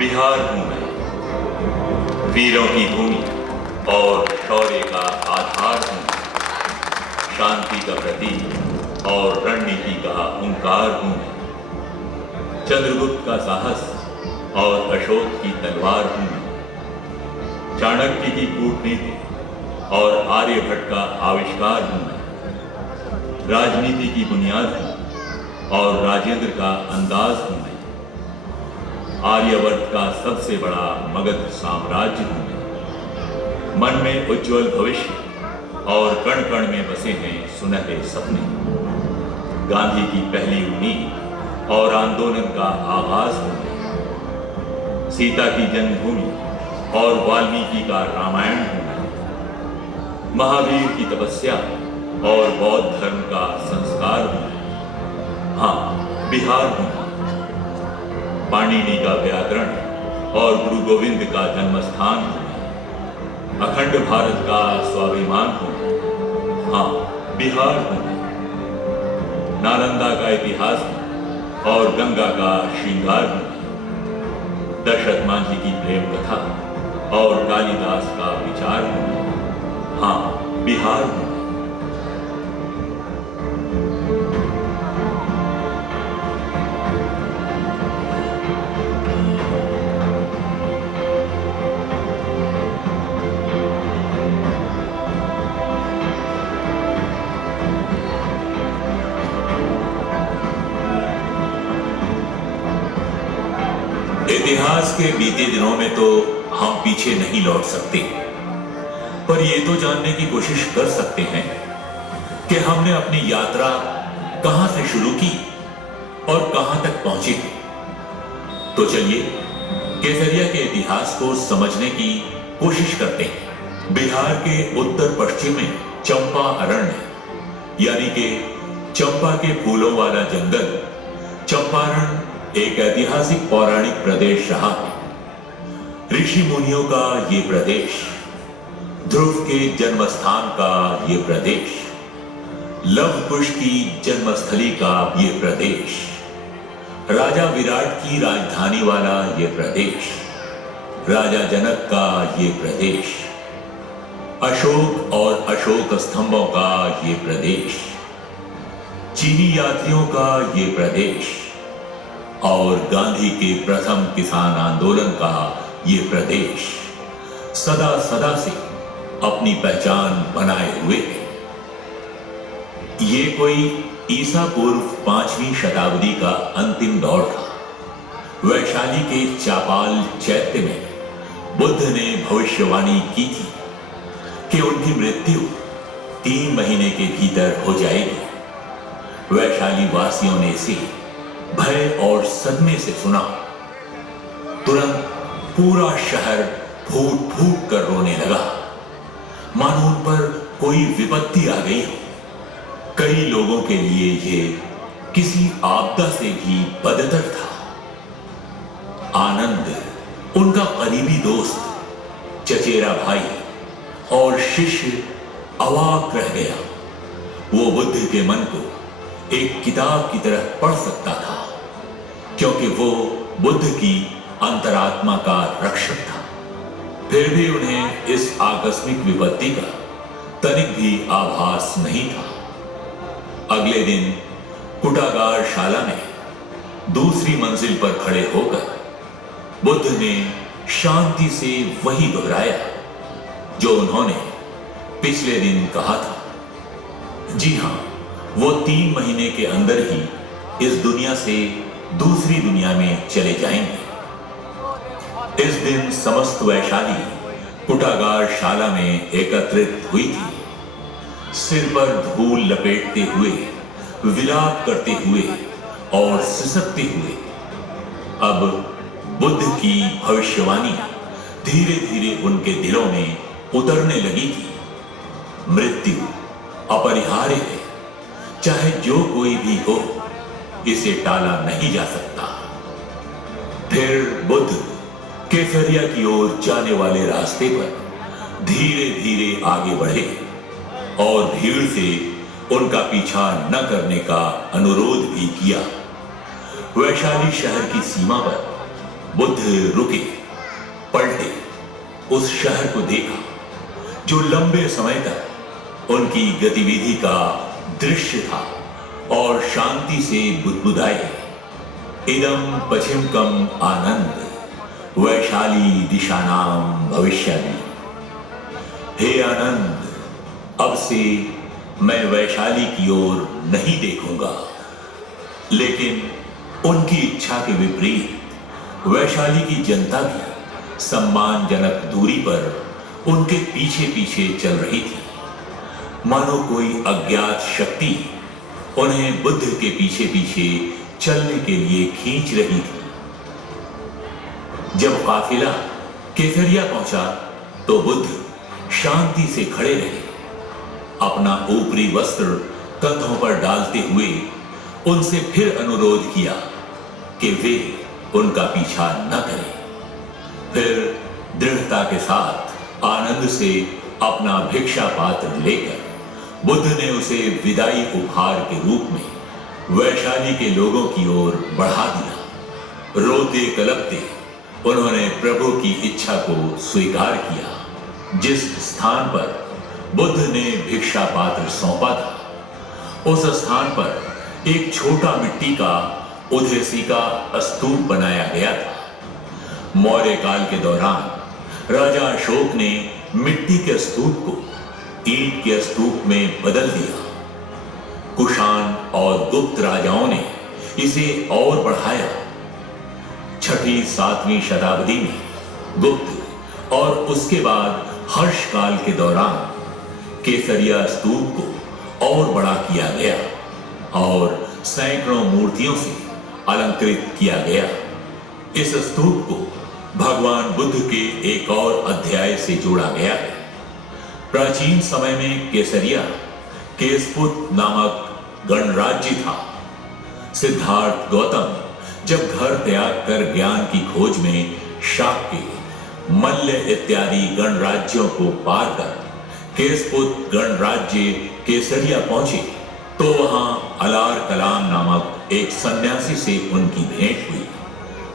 बिहार हूं मैं, वीरों की भूमि और शौर्य का आधार हूं मैं, शांति का प्रतीक और रणनीति का ओंकार हूं मैं, चंद्रगुप्त का साहस और अशोक की तलवार हूं मैं, चाणक्य की कूटनीति और आर्यभट्ट का आविष्कार हूं मैं, राजनीति की बुनियाद हूं और राजेंद्र का अंदाज हूं मैं, आर्यवर्त का सबसे बड़ा मगध साम्राज्य हूं मैं, मन में उज्जवल भविष्य और कण कण में बसे हैं सुनहरे सपने, गांधी की पहली उम्मीद और आंदोलन का आगाज हूं मैं, सीता की जन्मभूमि और वाल्मीकि का रामायण हूं मैं, महावीर की तपस्या और बौद्ध धर्म का संस्कार हूं मैं, हाँ बिहार हूं मैं, पाणिनि का व्याकरण और गुरु गोविंद का जन्मस्थान हूं मैं, अखंड भारत का स्वाभिमान हूं मैं, हाँ बिहार हूं मैं, नालंदा का इतिहास हूं और गंगा का श्रृंगार हूं मैं, दशरथ मांझी की प्रेम कथा और कालिदास का विचार हूं मैं, हाँ बिहार हूं मैं। इतिहास के बीते दिनों में तो हम पीछे नहीं लौट सकते, पर ये तो जानने की कोशिश कर सकते हैं कि हमने अपनी यात्रा कहां से शुरू की और कहां तक पहुंचे। तो चलिए केसरिया के इतिहास को समझने की कोशिश करते हैं। बिहार के उत्तर पश्चिम में चंपा अरण्य यानी कि चंपा के फूलों वाला जंगल, चंपारण एक ऐतिहासिक पौराणिक प्रदेश रहा है। ऋषि मुनियों का ये प्रदेश, ध्रुव के जन्मस्थान का ये प्रदेश, लव कुश की जन्मस्थली का ये प्रदेश, राजा विराट की राजधानी वाला ये प्रदेश, राजा जनक का ये प्रदेश, अशोक और अशोक स्तंभों का ये प्रदेश, चीनी यात्रियों का ये प्रदेश और गांधी के प्रथम किसान आंदोलन का ये प्रदेश सदा सदा से अपनी पहचान बनाए हुए है। ये कोई ईसा पूर्व 5वीं शताब्दी का अंतिम दौर था। वैशाली के चापाल चैत्य में बुद्ध ने भविष्यवाणी की थी कि उनकी मृत्यु 3 महीने के भीतर हो जाएगी। वैशाली वासियों ने इसे भय और सदमे से सुना। तुरंत पूरा शहर फूट फूट कर रोने लगा, मानो उन पर कोई विपत्ति आ गई हो। कई लोगों के लिए ये किसी आपदा से भी बदतर था। आनंद, उनका करीबी दोस्त, चचेरा भाई और शिष्य अवाक रह गया। वो बुद्ध के मन को एक किताब की तरह पढ़ सकता था, क्योंकि वो बुद्ध की अंतरात्मा का रक्षक था। फिर भी उन्हें इस आकस्मिक विपत्ति का तनिक भी आभास नहीं था। अगले दिन कुटागार शाला में दूसरी मंजिल पर खड़े होकर बुद्ध ने शांति से वही दोहराया जो उन्होंने पिछले दिन कहा था। जी हां, वो 3 महीने के अंदर ही इस दुनिया से दूसरी दुनिया में चले जाएंगे। इस दिन समस्त वैशाली कुटागार शाला में एकत्रित हुई थी। सिर पर धूल लपेटते हुए, विलाप करते हुए और सिसकते हुए अब बुद्ध की भविष्यवाणी धीरे धीरे उनके दिलों में उतरने लगी थी। मृत्यु अपरिहार्य है, चाहे जो कोई भी हो, इसे टाला नहीं जा सकता। फिर बुद्ध केसरिया की ओर जाने वाले रास्ते पर धीरे धीरे आगे बढ़े और भीड़ से उनका पीछा न करने का अनुरोध भी किया। वैशाली शहर की सीमा पर बुद्ध रुके, पलटे, उस शहर को देखा जो लंबे समय तक उनकी गतिविधि का दृश्य था और शांति से बुदबुदाए, इदम पश्चिमकम आनंद वैशाली दिशानाम भविष्यामि। हे आनंद, अब से मैं वैशाली की ओर नहीं देखूंगा। लेकिन उनकी इच्छा के विपरीत वैशाली की जनता भी सम्मानजनक दूरी पर उनके पीछे पीछे चल रही थी, मानो कोई अज्ञात शक्ति उन्हें बुद्ध के पीछे पीछे चलने के लिए खींच रही थी। जब काफिला केसरिया पहुंचा तो बुद्ध शांति से खड़े रहे, अपना ऊपरी वस्त्र कंधों पर डालते हुए उनसे फिर अनुरोध किया कि वे उनका पीछा न करें। फिर दृढ़ता के साथ आनंद से अपना भिक्षा पात्र लेकर बुद्ध ने उसे विदाई उपहार के रूप में वैशाली के लोगों की ओर बढ़ा दिया। रोते कलपते उन्होंने प्रभु की इच्छा को स्वीकार किया। जिस स्थान पर बुद्ध ने भिक्षा पात्र सौंपा था, उस स्थान पर एक छोटा मिट्टी का उदेसी का स्तूप बनाया गया था। मौर्य काल के दौरान राजा अशोक ने मिट्टी के स्तूप को ईंट के स्तूप में बदल दिया। कुषाण और गुप्त राजाओं ने इसे और बढ़ाया। 6वीं 7वीं शताब्दी में गुप्त और उसके बाद हर्ष काल के दौरान केसरिया स्तूप को और बड़ा किया गया और सैकड़ों मूर्तियों से अलंकृत किया गया। इस स्तूप को भगवान बुद्ध के एक और अध्याय से जोड़ा गया है। प्राचीन समय में केसरिया केसपुत नामक गणराज्य था। सिद्धार्थ गौतम जब घर त्याग कर ज्ञान की खोज में शाक्य, मल्ल इत्यादि गणराज्यों को पार कर केसपुत गणराज्य केसरिया पहुंचे तो वहां अलार कलाम नामक एक सन्यासी से उनकी भेंट हुई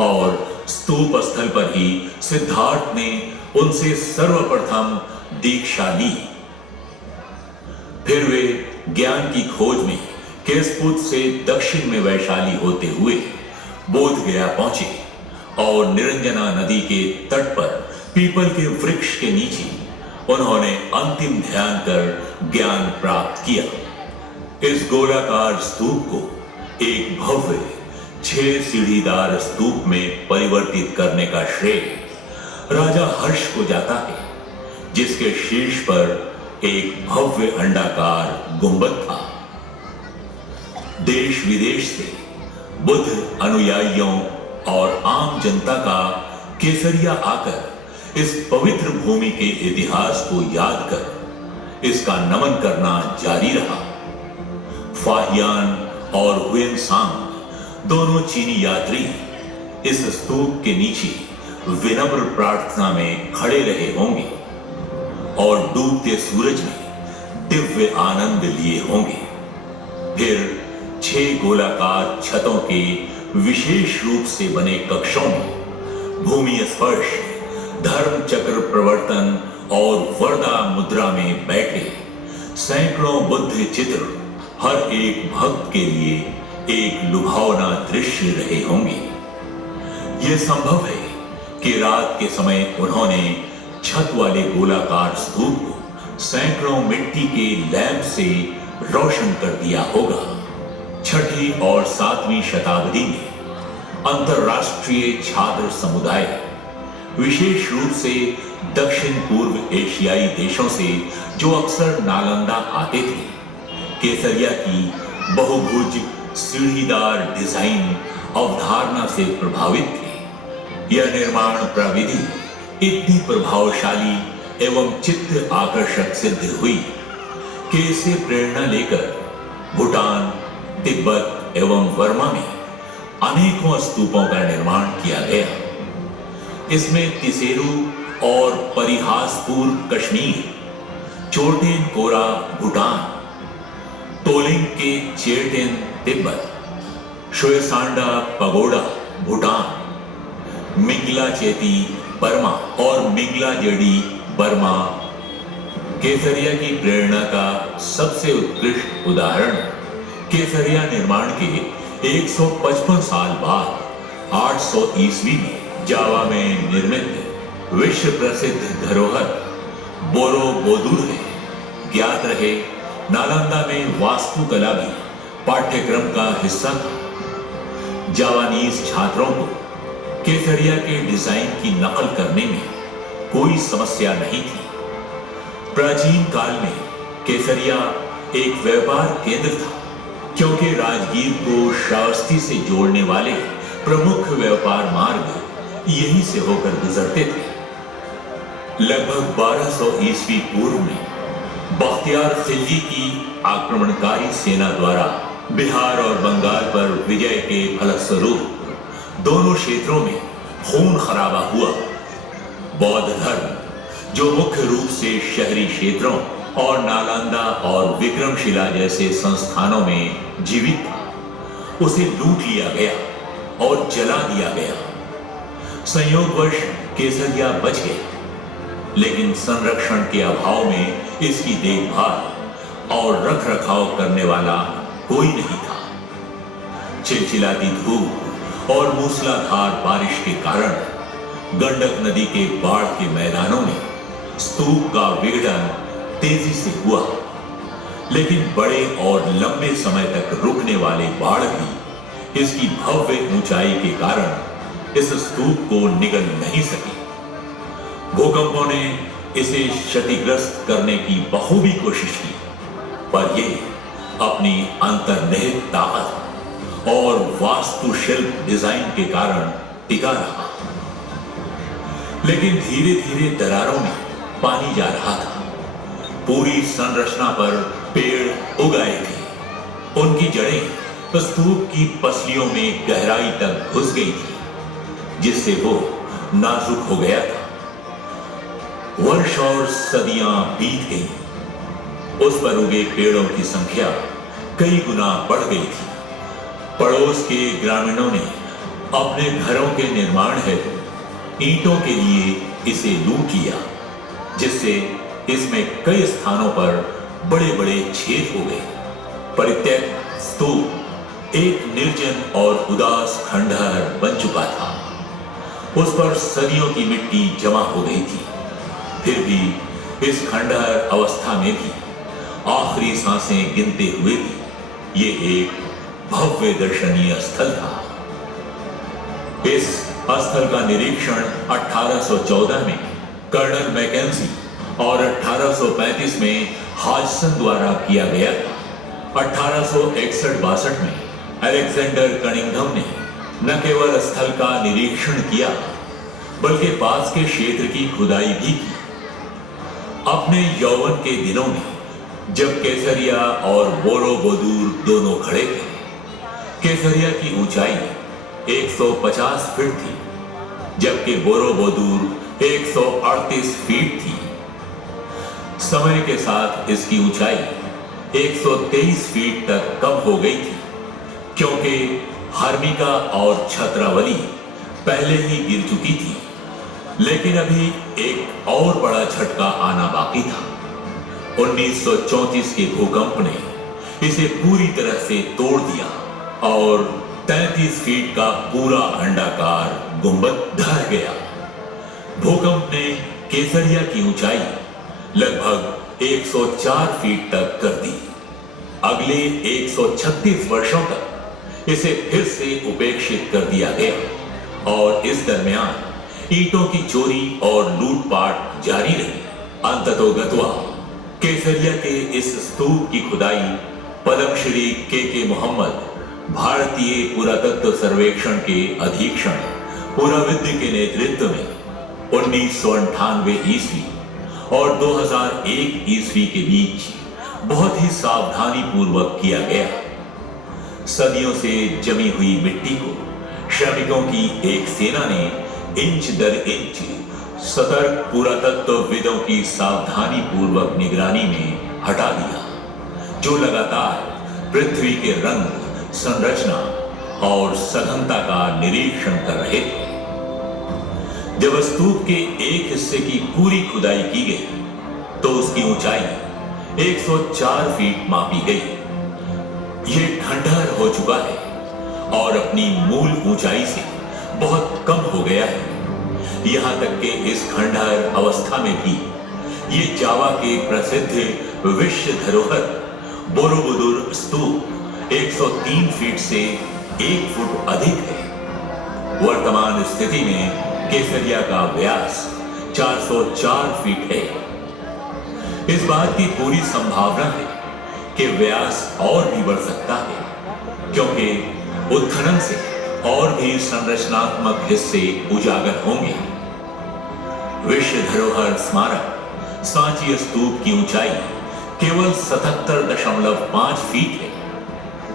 और स्तूप स्थल पर ही सिद्धार्थ ने उनसे सर्वप्रथम दीक्षा ली। फिर वे ज्ञान की खोज में केसपुत से दक्षिण में वैशाली होते हुए बोध गया पहुंचे और निरंजना नदी के तट पर पीपल के वृक्ष के नीचे उन्होंने अंतिम ध्यान कर ज्ञान प्राप्त किया। इस गोलाकार स्तूप को एक भव्य 6 सीढ़ीदार स्तूप में परिवर्तित करने का श्रेय राजा हर्ष को जाता है, जिसके शीर्ष पर एक भव्य अंडाकार गुंबद था। देश विदेश से बुद्ध अनुयायियों और आम जनता का केसरिया आकर इस पवित्र भूमि के इतिहास को याद कर इसका नमन करना जारी रहा। फाहियान और हुएनसांग दोनों चीनी यात्री इस स्तूप के नीचे विनम्र प्रार्थना में खड़े रहे होंगे और डूबते सूरज में दिव्य आनंद लिए होंगे। फिर 6 गोलाकार छतों के विशेष रूप से बने कक्षों में भूमि स्पर्श, धर्म चक्र प्रवर्तन और वरदा मुद्रा में बैठे सैकड़ों बुद्ध चित्र हर एक भक्त के लिए एक लुभावना दृश्य रहे होंगे। यह संभव है कि रात के समय उन्होंने छत वाले गोलाकार स्तूप को सैकड़ों मिट्टी के लैंप से रोशन कर दिया होगा। 6वीं और 7वीं शताब्दी में अंतरराष्ट्रीय छात्र समुदाय, विशेष रूप से दक्षिण पूर्व एशियाई देशों से जो अक्सर नालंदा आते थे, केसरिया की बहुभुज सीढ़ीदार डिजाइन अवधारणा से प्रभावित थे। यह निर्माण प्रविधि इतनी प्रभावशाली एवं चित्त आकर्षक सिद्ध हुई कि इससे प्रेरणा लेकर भूटान, तिब्बत एवं बर्मा में अनेकों स्तूपों का निर्माण किया गया। इसमें तिसेरू और परिहासपुर कश्मीर, चोटेन कोरा भूटान, तोलिंग के चेरटेन तिब्बत, श्वेसांडा पगोडा भूटान, मिंगला चेती बर्मा और मिंगला जेडी बर्मा केसरिया की प्रेरणा का सबसे उत्कृष्ट उदाहरण है। केसरिया निर्माण के 155 साल बाद 800 ईस्वी में जावा में निर्मित विश्व प्रसिद्ध धरोहर बोरोबुदुर है। ज्ञात रहे, नालंदा में वास्तुकला भी पाठ्यक्रम का हिस्सा था। जावानीज छात्रों को केसरिया के डिजाइन की नकल करने में कोई समस्या नहीं थी। प्राचीन काल में केसरिया एक व्यापार केंद्र था, क्योंकि राजगीर को श्रावस्ती से जोड़ने वाले प्रमुख व्यापार मार्ग यहीं से होकर गुजरते थे। लगभग 1200 ईस्वी पूर्व में बख्तियार खिलजी की आक्रमणकारी सेना द्वारा बिहार और बंगाल पर विजय के फलस्वरूप दोनों क्षेत्रों में खून खराबा हुआ। बौद्ध धर्म, जो मुख्य रूप से शहरी क्षेत्रों और नालंदा और विक्रमशिला जैसे संस्थानों में जीवित था, उसे लूट लिया गया और जला दिया गया। संयोगवश केसरिया बच गया, लेकिन संरक्षण के अभाव में इसकी देखभाल और रखरखाव करने वाला कोई नहीं था। चिलचिलाती धूप और मूसलाधार बारिश के कारण गंडक नदी के बाढ़ के मैदानों में स्तूप का विघटन तेजी से हुआ, लेकिन बड़े और लंबे समय तक रुकने वाले बाढ़ भी इसकी भव्य ऊंचाई के कारण इस स्तूप को निगल नहीं सकी। भूकंपों ने इसे क्षतिग्रस्त करने की बखूबी कोशिश की, पर यह अपनी अंतर्निहित ताकत और वास्तुशिल्प डिजाइन के कारण टिका रहा। लेकिन धीरे धीरे दरारों में पानी जा रहा था। पूरी संरचना पर पेड़ उग आए थे। उनकी जड़ें स्तूप की पसलियों में गहराई तक घुस गई थी, जिससे वो नाजुक हो गया था। वर्ष और सदियां बीत गईं। उस पर उगे पेड़ों की संख्या कई गुना बढ़ गई थी। पड़ोस के ग्रामीणों ने अपने घरों के निर्माण हेतु ईंटों के लिए इसे लूट लिया, जिससे इसमें कई स्थानों पर बड़े बड़े छेद हो गए। परित्यक्त स्तूप एक निर्जन और उदास खंडहर बन चुका था। उस पर सदियों की मिट्टी जमा हो गई थी। फिर भी इस खंडहर अवस्था में भी आखिरी सांसें गिनते हुए भी ये एक भव्य दर्शनीय स्थल था। इस स्थल का निरीक्षण 1814 में कर्नल मैकेंजी और 1835 में हाजसन द्वारा किया गया था। 1861-62 में अलेक्जेंडर कनिंघम ने न केवल स्थल का निरीक्षण किया, बल्कि पास के क्षेत्र की खुदाई भी की। अपने यौवन के दिनों में जब केसरिया और बोरोबुदुर दोनों खड़े थे, केसरिया की ऊंचाई 150 फीट थी, जबकि बोरोबुदुर 138 फीट थी। समय के साथ इसकी ऊंचाई 123 फीट तक कम हो गई थी, क्योंकि हर्मिका और छत्रावली पहले ही गिर चुकी थी। लेकिन अभी एक और बड़ा झटका आना बाकी था। 1934 के भूकंप ने इसे पूरी तरह से तोड़ दिया और 33 फीट का पूरा अंडाकार गुंबद ढह गया। भूकंप ने केसरिया की ऊंचाई लगभग 104 फीट तक कर दी। अगले 136 वर्षों तक इसे फिर से उपेक्षित कर दिया गया और इस दरमियान ईंटों की चोरी और लूटपाट जारी रही। अंततोगत्वा केसरिया के इस स्तूप की खुदाई पद्मश्री के मोहम्मद, भारतीय पुरातत्व सर्वेक्षण के अधीक्षण पुराविद्य के नेतृत्व में 1998 ईस्वी और 2001 ईस्वी के बीच बहुत ही सावधानी पूर्वक किया गया। सदियों से जमी हुई मिट्टी को श्रमिकों की एक सेना ने इंच दर इंच सतर्क पुरातत्वविदों की सावधानी पूर्वक निगरानी में हटा दिया, जो लगातार पृथ्वी के रंग, संरचना और सघनता का निरीक्षण कर रहे थे। जब स्तूप के एक हिस्से की पूरी खुदाई की गई तो उसकी ऊंचाई 104 फीट मापी गई। यह खंडहर हो चुका है और अपनी मूल ऊंचाई से बहुत कम हो गया है। यहां तक कि इस खंडहर अवस्था में भी ये जावा के प्रसिद्ध विश्व धरोहर बोरोबुदुर स्तूप 103 फीट से 1 फुट अधिक है। वर्तमान स्थिति में केसरिया का व्यास 404 फीट है। इस बात की पूरी संभावना है कि व्यास और भी बढ़ सकता है, क्योंकि उत्खनन से और भी संरचनात्मक हिस्से उजागर होंगे। विश्व धरोहर स्मारक सांची स्तूप की ऊंचाई केवल 77.5 फीट है,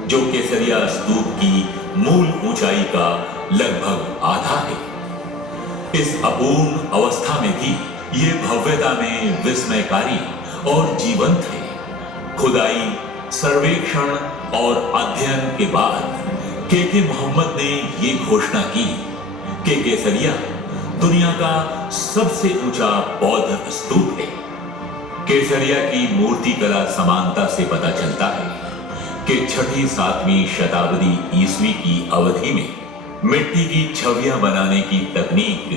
जो केसरिया स्तूप की मूल ऊंचाई का लगभग आधा है। इस अपूर्ण अवस्था में भी ये भव्यता में विस्मयकारी और जीवंत है। खुदाई, सर्वेक्षण और अध्ययन के बाद के मोहम्मद ने ये घोषणा की कि केसरिया दुनिया का सबसे ऊंचा बौद्ध स्तूप है। केसरिया की मूर्ति कला समानता से पता चलता है कि 6वीं-7वीं शताब्दी ईस्वी की अवधि में मिट्टी की छवियां बनाने की तकनीक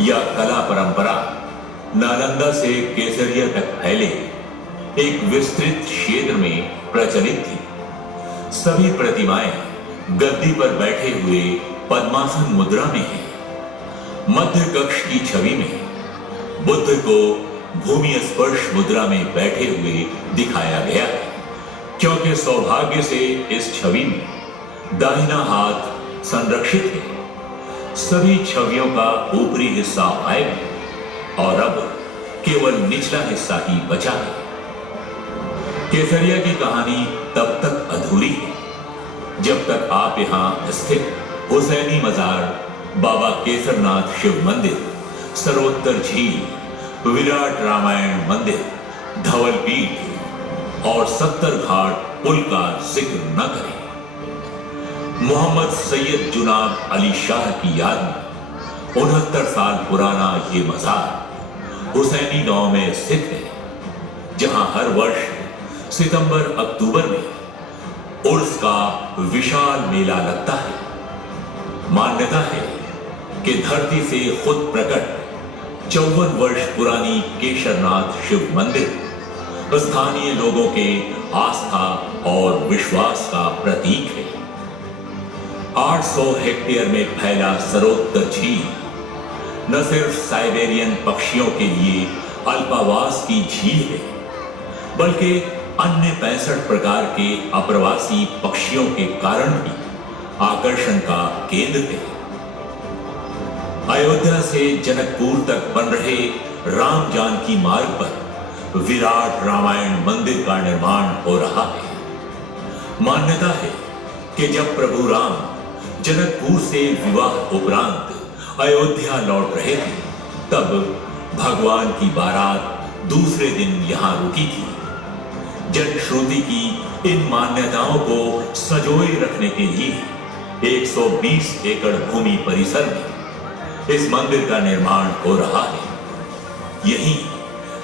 या कला परंपरा नालंदा से केसरिया तक फैले एक विस्तृत क्षेत्र में प्रचलित थी। सभी प्रतिमाएं गद्दी पर बैठे हुए पद्मासन मुद्रा में हैं। मध्य कक्ष की छवि में बुद्ध को भूमि स्पर्श मुद्रा में बैठे हुए दिखाया गया है, क्योंकि सौभाग्य से इस छवि में दाहिना हाथ संरक्षित है। सभी छवियों का ऊपरी हिस्सा गायब और अब केवल निचला हिस्सा ही बचा है। केसरिया की कहानी तब तक अधूरी है जब तक आप यहां स्थित हुसैनी मजार, बाबा केसरनाथ शिव मंदिर, सर्वोत्तर झील, विराट रामायण मंदिर, धवल पीठ और 70 घाट पुल का जिक्र न करें। मोहम्मद सैयद जुनाब अली शाह की याद में 69 साल पुराना ये मजार हुसैनी गांव में स्थित है, जहां हर वर्ष सितंबर-अक्टूबर में उर्स का विशाल मेला लगता है। मान्यता है कि धरती से खुद प्रकट 54 वर्ष पुरानी केशरनाथ शिव मंदिर स्थानीय लोगों के आस्था और विश्वास का प्रतीक है। 800 हेक्टेयर में फैला सरोत्तर झील न सिर्फ साइबेरियन पक्षियों के लिए अल्पावास की झील है, बल्कि अन्य 65 प्रकार के अप्रवासी पक्षियों के कारण भी आकर्षण का केंद्र है। अयोध्या से जनकपुर तक बन रहे राम जानकी मार्ग पर विराट रामायण मंदिर का निर्माण हो रहा है। मान्यता है कि जब प्रभु राम जनकपुर से विवाह उपरांत अयोध्या लौट रहे थे, तब भगवान की बारात दूसरे दिन यहां रुकी थी। जनश्रुति की इन मान्यताओं को संजोए रखने के लिए 120 एकड़ भूमि परिसर में इस मंदिर का निर्माण हो रहा है। यही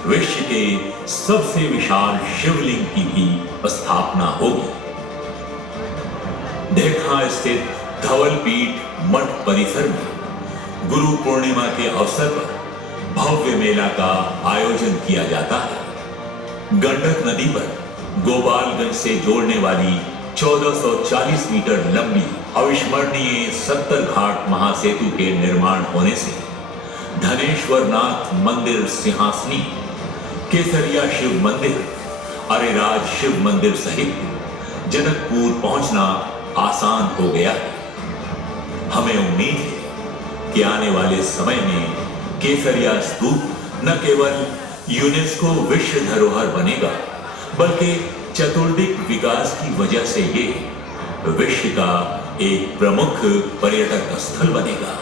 विश्व के सबसे विशाल शिवलिंग की भी स्थापना होगी। ढेखा स्थित धवल पीठ मठ परिसर में गुरु पूर्णिमा के अवसर पर भव्य मेला का आयोजन किया जाता है। गंडक नदी पर गोपालगंज से जोड़ने वाली 1440 मीटर लंबी अविस्मरणीय 70 घाट महासेतु के निर्माण होने से धनेश्वरनाथ मंदिर सिंहासनी, केसरिया शिव मंदिर, अरेराज शिव मंदिर सहित जनकपुर पहुंचना आसान हो गया है। हमें उम्मीद है कि आने वाले समय में केसरिया स्तूप न केवल यूनेस्को विश्व धरोहर बनेगा, बल्कि चतुर्दिक विकास की वजह से ये विश्व का एक प्रमुख पर्यटक स्थल बनेगा।